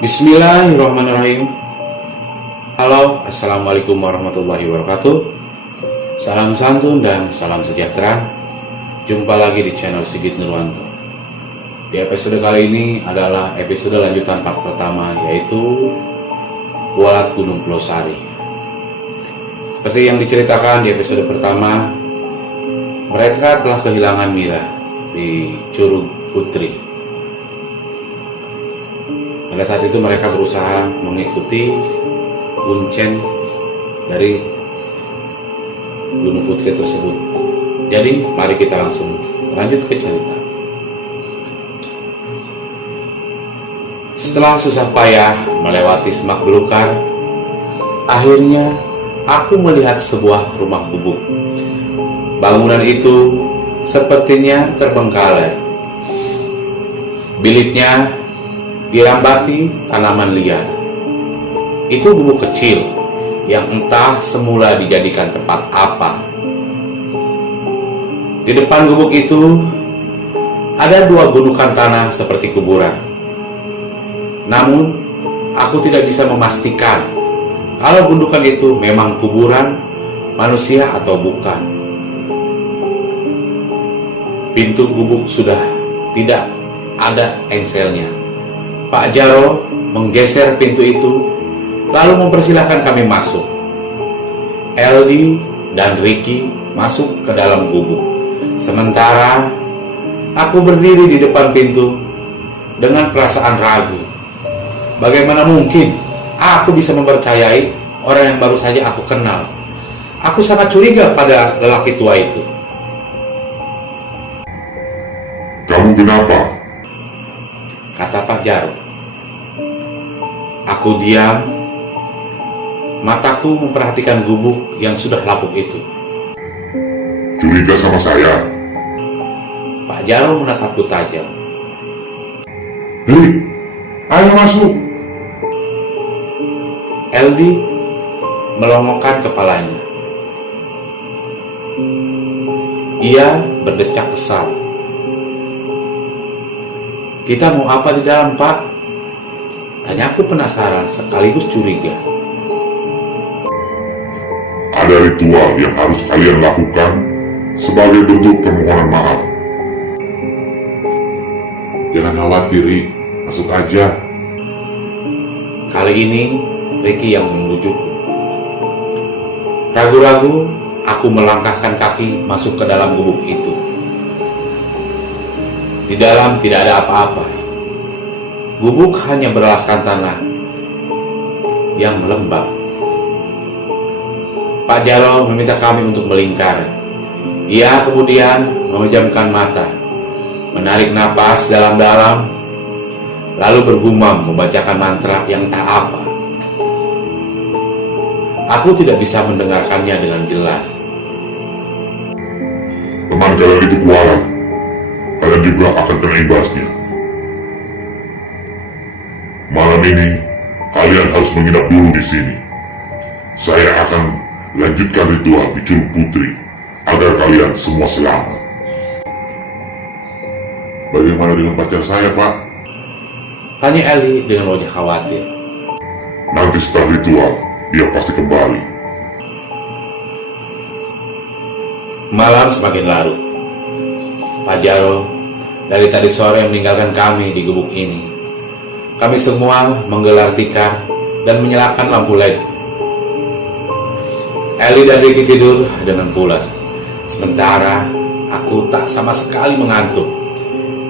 Bismillahirrahmanirrahim. Halo, assalamualaikum warahmatullahi wabarakatuh. Salam santun dan salam sejahtera. Jumpa lagi di channel Sigit Nurwanto. Di episode kali ini adalah episode lanjutan part pertama, yaitu Kualat Gunung Pulau Sari. Seperti yang diceritakan di episode pertama, mereka telah kehilangan Mira di Curug Putri. Pada saat itu mereka berusaha mengikuti kuncen dari Gunung Putri tersebut. Jadi mari kita langsung lanjut ke cerita. Setelah susah payah melewati semak belukar, akhirnya aku melihat sebuah rumah gubuk. Bangunan itu sepertinya terbengkalai. Biliknya dirambati tanaman liar. Itu gubuk kecil yang entah semula dijadikan tempat apa. Di depan gubuk itu ada dua gundukan tanah seperti kuburan. Namun aku tidak bisa memastikan kalau gundukan itu memang kuburan manusia atau bukan. Pintu gubuk sudah tidak ada engselnya. Pak Jaro menggeser pintu itu, lalu mempersilahkan kami masuk. Eldi dan Ricky masuk ke dalam gubuk. Sementara aku berdiri di depan pintu dengan perasaan ragu. Bagaimana mungkin aku bisa mempercayai orang yang baru saja aku kenal? Aku sangat curiga pada lelaki tua itu. Kamu kenapa? Kata Pak Jaro. Aku diam. Mataku memperhatikan gubuk yang sudah lapuk itu. Curiga sama saya? Pak Jaro menatapku tajam. Hei, ayo masuk. Eldi melongokkan kepalanya. Ia berdecak kesal. Kita mau apa di dalam, Pak? Tanyaku penasaran sekaligus curiga. Ada ritual yang harus kalian lakukan sebagai bentuk permohonan maaf. Jangan khawatir, Ri. Masuk aja. Kali ini Ricky yang membujukku. Ragu-ragu, aku melangkahkan kaki masuk ke dalam gubuk itu. Di dalam tidak ada apa-apa. Gubuk hanya beralaskan tanah yang lembab. Pak Jaro meminta kami untuk melingkar. Ia kemudian memejamkan mata, menarik napas dalam-dalam, lalu bergumam membacakan mantra yang tak apa. Aku tidak bisa mendengarkannya dengan jelas. Teman kalian itu kualat. Kalian juga akan kena imbasnya. Malam ini kalian harus menginap dulu di sini. Saya akan lanjutkan ritual di Curug Putri agar kalian semua selamat. Bagaimana dengan pacar saya, Pak? Tanya Eli dengan wajah khawatir. Nanti setelah ritual, dia pasti kembali. Malam semakin larut. Pak Jaro dari tadi sore meninggalkan kami di gubuk ini. Kami semua menggelar tikar dan menyalakan lampu LED. Eli dan Ricky tidur dengan pulas. Sementara aku tak sama sekali mengantuk.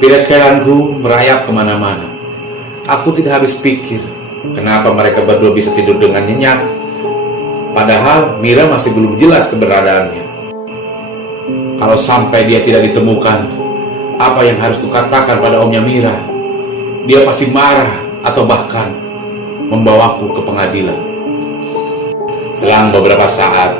Pikiranku merayap kemana-mana. Aku tidak habis pikir kenapa mereka berdua bisa tidur dengan nyenyak, padahal Mira masih belum jelas keberadaannya. Kalau sampai dia tidak ditemukan, apa yang harus kukatakan pada omnya Mira? Dia pasti marah atau bahkan membawaku ke pengadilan. Selang beberapa saat,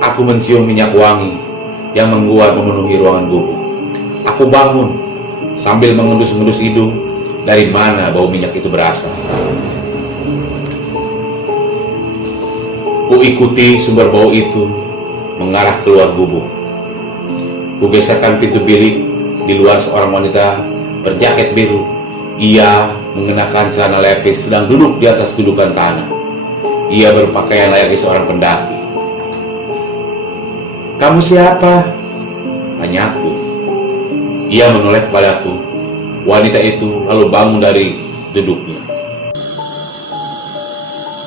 aku mencium minyak wangi yang menguat memenuhi ruangan gubuk. Aku bangun sambil mengendus-endus hidung dari mana bau minyak itu berasal. Ku ikuti sumber bau itu mengarah keluar gubuk. Ku geserkan pintu bilik. Di luar seorang wanita berjaket biru. Ia mengenakan celana levis sedang duduk di atas gundukan tanah. Ia berpakaian layaknya seorang pendaki. "Kamu siapa?" tanyaku. Ia menoleh kepadaku. Wanita itu lalu bangun dari duduknya.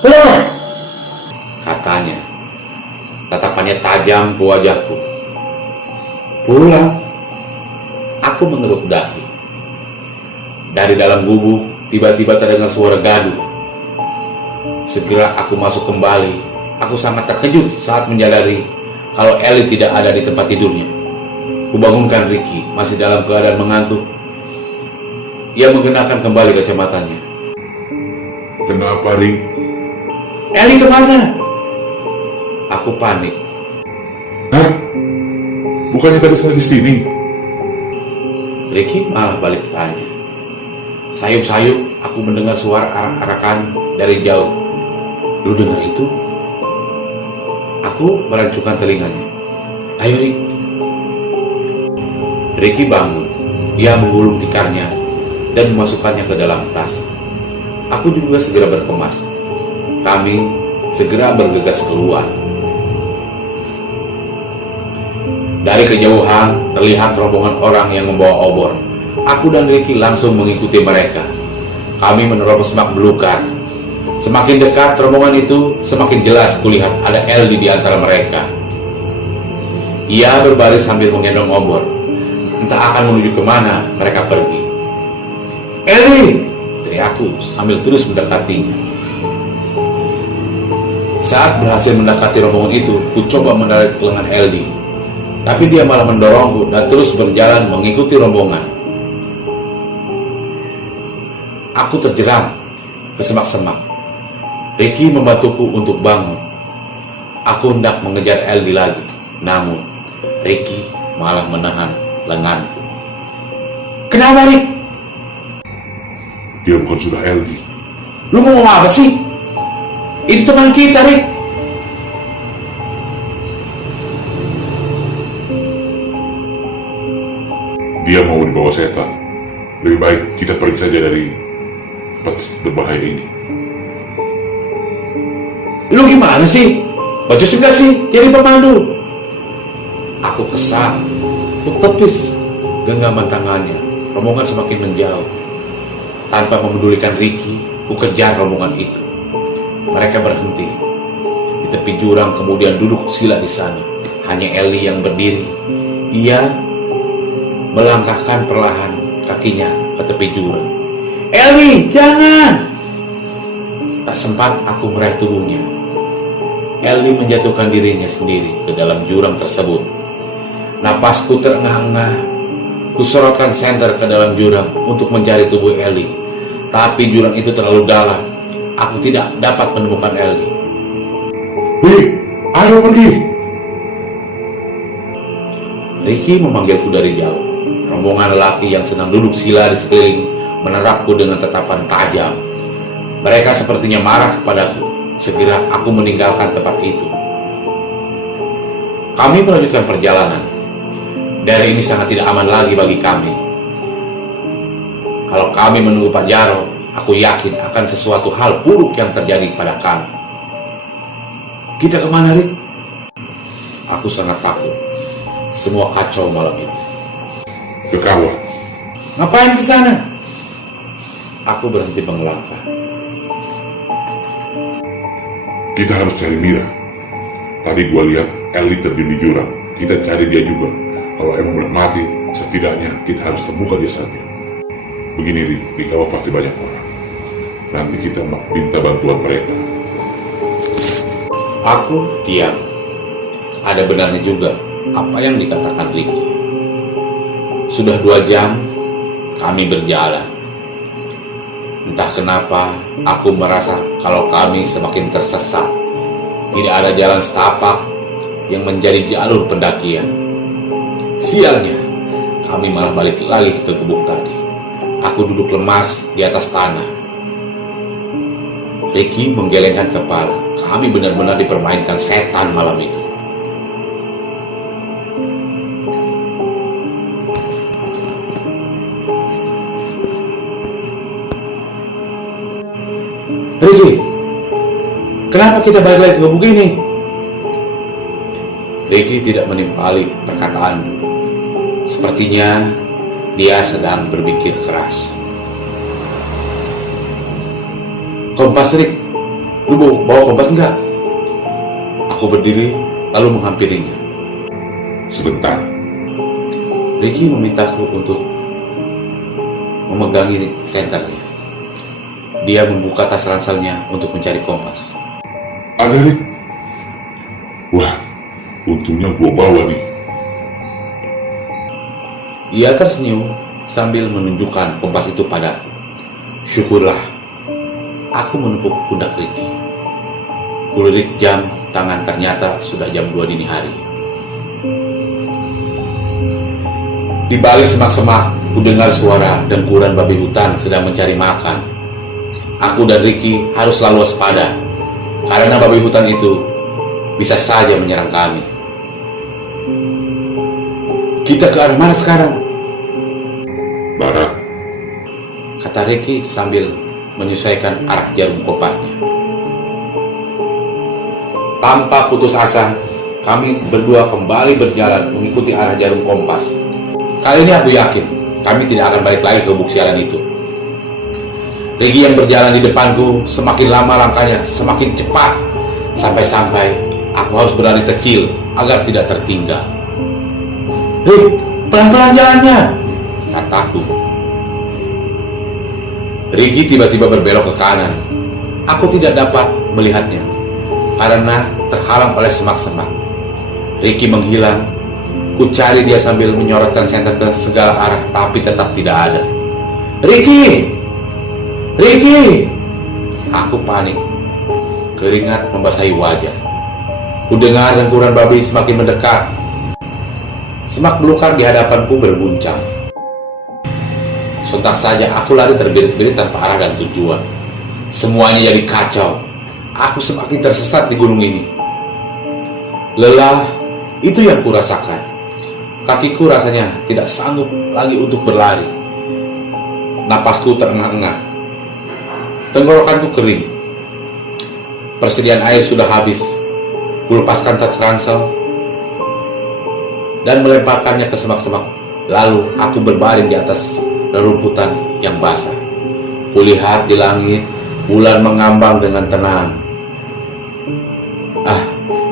Pulang! Katanya. Tatapannya tajam ke wajahku. "Pulang?" Aku mengerut dahi. Dari dalam gubuk tiba-tiba terdengar suara gaduh. Segera aku masuk kembali. Aku sangat terkejut saat menyadari kalau Ellie tidak ada di tempat tidurnya. Kubangunkan Ricky, masih dalam keadaan mengantuk. Ia mengenakan kembali kacamatanya. Kenapa, Ring? "Ellie kemana?" Aku panik. Hah? Bukannya tadi saya di sini? Ricky malah balik tanya. Sayup-sayup aku mendengar suara arak-arakan dari jauh. "Lu dengar itu?" Aku merancungkan telinganya. "Ayo, Rick." Ricky bangun. Ia menggulung tikarnya dan memasukkannya ke dalam tas. Aku juga segera berkemas. Kami segera bergegas keluar. Dari kejauhan terlihat rombongan orang yang membawa obor. Aku dan Ricky langsung mengikuti mereka. Kami menerobos semak belukar. Semakin dekat rombongan itu, semakin jelas kulihat ada Ellie di antara mereka. Ia berbaris sambil menggendong obor. Entah akan menuju kemana mereka pergi. "Ellie!" teriakku sambil terus mendekatinya. Saat berhasil mendekati rombongan itu, ku coba menarik lengan Ellie. Tapi dia malah mendorongku dan terus berjalan mengikuti rombongan. Aku terjeram ke semak-semak. Ricky membantuku untuk bangun. Aku hendak mengejar Ellie lagi, namun Ricky malah menahan lenganku. "Kenapa, Rick?" Dia bukan sudah Elgi. "Lu mau apa sih? Itu teman kita, Rick." Dia mau dibawa setan. Lebih baik kita pergi saja dari tempat berbahaya ini. "Lu gimana sih? Becus enggak sih jadi pemandu?" Aku kesal. Ku tepis genggaman tangannya. Rombongan semakin menjauh. Tanpa memedulikan Ricky, ku kejar rombongan itu. Mereka berhenti di tepi jurang, kemudian duduk sila di sana. Hanya Ellie yang berdiri. Ia melangkahkan perlahan kakinya ke tepi jurang. "Ellie, jangan!" Tak sempat aku meraih tubuhnya. Ellie menjatuhkan dirinya sendiri ke dalam jurang tersebut. Napasku terengah-engah. Kusorotkan senter ke dalam jurang untuk mencari tubuh Ellie. Tapi jurang itu terlalu dalam. Aku tidak dapat menemukan Ellie. Hei, ayo pergi! Ricky memanggilku dari jauh. Rombongan lelaki yang sedang duduk sila di sekeliling menerapku dengan tatapan tajam. Mereka sepertinya marah kepadaku. Segera aku meninggalkan tempat itu. Kami melanjutkan perjalanan. Daerah ini sangat tidak aman lagi bagi kami. Kalau kami menunggu Pak Jaro, aku yakin akan sesuatu hal buruk yang terjadi pada kami. "Kita kemana, Rick?" Aku sangat takut. Semua kacau malam itu. Ke kawah. "Ngapain ke sana?" Aku berhenti mengelangkah. Kita harus cari Mira. Tadi gua lihat Ellie terjun di jurang. Kita cari dia juga. Kalau emang benar mati, setidaknya kita harus temukan dia saja. Begini, Ri, di kawah pasti banyak orang. Nanti kita minta bantuan mereka. Aku diam. Ada benarnya juga apa yang dikatakan Ricky. Sudah 2 jam kami berjalan. Entah kenapa aku merasa kalau kami semakin tersesat. Tidak ada jalan setapak yang menjadi jalur pendakian. Sialnya, kami malah balik lagi ke gubuk tadi. Aku duduk lemas di atas tanah. Ricky menggelengkan kepala. Kami benar-benar dipermainkan setan malam itu. Ricky, kenapa kita balik lagi ke gubuk ini? Ricky tidak menimpali perkataanku. Sepertinya dia sedang berpikir keras. Kompas, Rick. Lu bawa kompas enggak? Aku berdiri lalu menghampirinya. Sebentar. Ricky memintaku untuk memegangi senternya. Dia membuka tas ranselnya untuk mencari kompas. Ada, Rick? Wah, untungnya gua bawa nih. Ia tersenyum sambil menunjukkan kompas itu padaku. Syukurlah. Aku menepuk pundak Ricky. Kulirik jam tangan, ternyata sudah jam 2 dini hari. Di balik semak-semak, ku dengar suara dengkuran babi hutan sedang mencari makan. Aku dan Ricky harus selalu waspada, karena babi hutan itu bisa saja menyerang kami. Kita ke arah mana sekarang? Barat. Kata Ricky sambil menyesuaikan arah jarum kompasnya. Tanpa putus asa, kami berdua kembali berjalan mengikuti arah jarum kompas. Kali ini aku yakin kami tidak akan balik lagi ke gubuk sialan itu. Ricky yang berjalan di depanku, semakin lama langkahnya semakin cepat, sampai-sampai aku harus berlari kecil agar tidak tertinggal. Rick, pelan-pelan jalannya, kataku. Ricky tiba-tiba berbelok ke kanan. Aku tidak dapat melihatnya karena terhalang oleh semak-semak. Ricky menghilang. Ku cari dia sambil menyorotkan senter ke segala arah, tapi tetap tidak ada. Ricky! Ricky! Aku panik. Keringat membasahi wajah. Ku dengar dengkuran babi semakin mendekat. Semak belukar di hadapanku berguncang. Sontak saja aku lari terbirit-birit tanpa arah dan tujuan. Semuanya jadi kacau. Aku semakin tersesat di gunung ini. Lelah, itu yang kurasakan. Kakiku rasanya tidak sanggup lagi untuk berlari. Napasku terengah-engah. Tenggorokanku kering. Persediaan air sudah habis. Kulepaskan tas ransel dan melemparkannya ke semak-semak. Lalu aku berbaring di atas rerumputan yang basah. Kulihat di langit, bulan mengambang dengan tenang.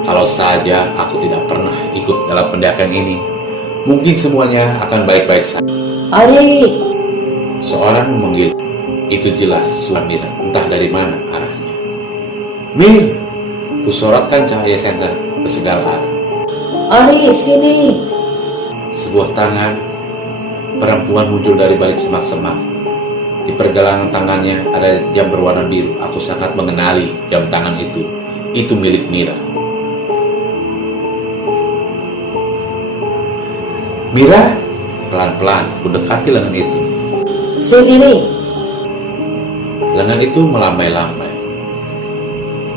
Kalau saja aku tidak pernah ikut dalam pendakian ini, mungkin semuanya akan baik-baik saja. Ari! Seorang memanggil. Itu jelas suara Mira, entah dari mana arahnya. Mir! Kusorotkan cahaya senter ke segala arah. Ari, sini! Sebuah tangan perempuan muncul dari balik semak-semak. Di pergelangan tangannya ada jam berwarna biru. Aku sangat mengenali jam tangan itu. Itu milik Mira. Mira, pelan-pelan ku dekati lengan itu. Sini! Lengan itu melambai-lambai.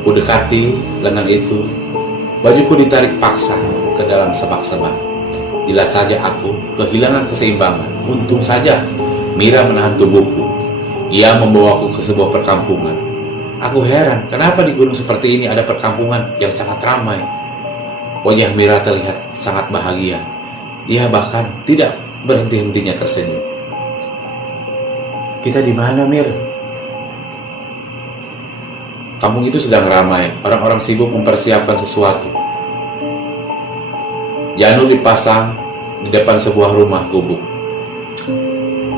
Ku dekati lengan itu. Bajuku ditarik paksa ke dalam semak-semak. Jelas saja aku kehilangan keseimbangan. Untung saja Mira menahan tubuhku. Ia membawaku ke sebuah perkampungan. Aku heran, kenapa di gunung seperti ini ada perkampungan yang sangat ramai. Wajah Mira terlihat sangat bahagia. Ia bahkan tidak berhenti-hentinya tersenyum. Kita di mana, Mir? Kampung itu sedang ramai. Orang-orang sibuk mempersiapkan sesuatu. Janur dipasang di depan sebuah rumah gubuk.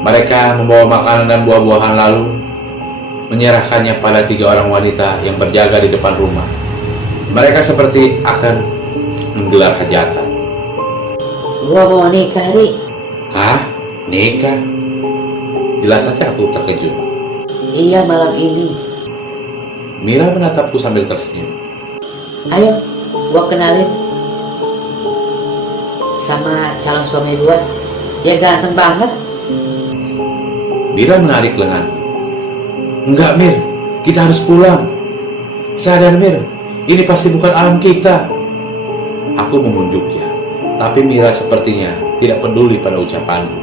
Mereka membawa makanan dan buah-buahan lalu menyerahkannya pada 3 orang wanita yang berjaga di depan rumah. Mereka seperti akan menggelar hajatan. Gua mau nikah, Ri. Hah? Nikah? Jelas saja aku terkejut. Iya, malam ini. Mira menatapku sambil tersenyum. Ayo, gua kenalin sama calon suami gua. Dia ganteng banget. Mira menarik lengan. Enggak, Mir, kita harus pulang. Sadar, Mir, ini pasti bukan alam kita. Aku memunjuknya, tapi Mira sepertinya tidak peduli pada ucapanku.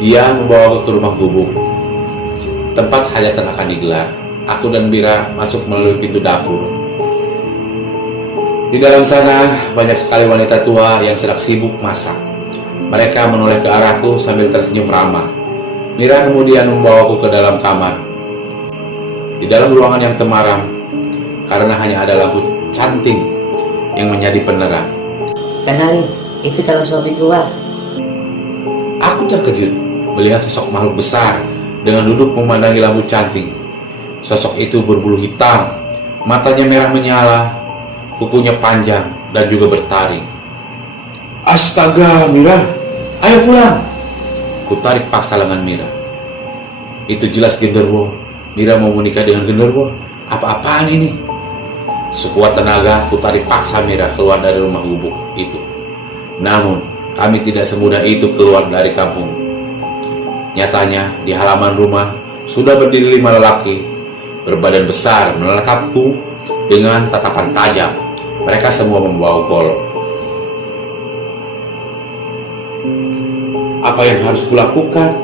Dia membawaku ke rumah gubuk. Tempat hajatan akan digelar. Aku dan Mira masuk melalui pintu dapur. Di dalam sana banyak sekali wanita tua yang sedang sibuk masak. Mereka menoleh ke arahku sambil tersenyum ramah. Mira kemudian membawaku ke dalam kamar. Di dalam ruangan yang temaram, karena hanya ada lampu canting yang menjadi penerang. Kenalin, itu calon suami gua. Aku terkejut melihat sosok makhluk besar dengan duduk memandangi lampu canting. Sosok itu berbulu hitam, matanya merah menyala, kukunya panjang dan juga bertaring. Astaga, Mira, ayo pulang. Ku tarik paksa lengan Mira. Itu jelas genderuwo. Mira mau menikah dengan genderuwo. Apa-apaan ini? Sekuat tenaga, ku tarik paksa Mira keluar dari rumah gubuk itu. Namun, kami tidak semudah itu keluar dari kampung. Nyatanya, di halaman rumah sudah berdiri 5 lelaki berbadan besar menatapku dengan tatapan tajam. Mereka semua membawa golok. Apa yang harus kulakukan?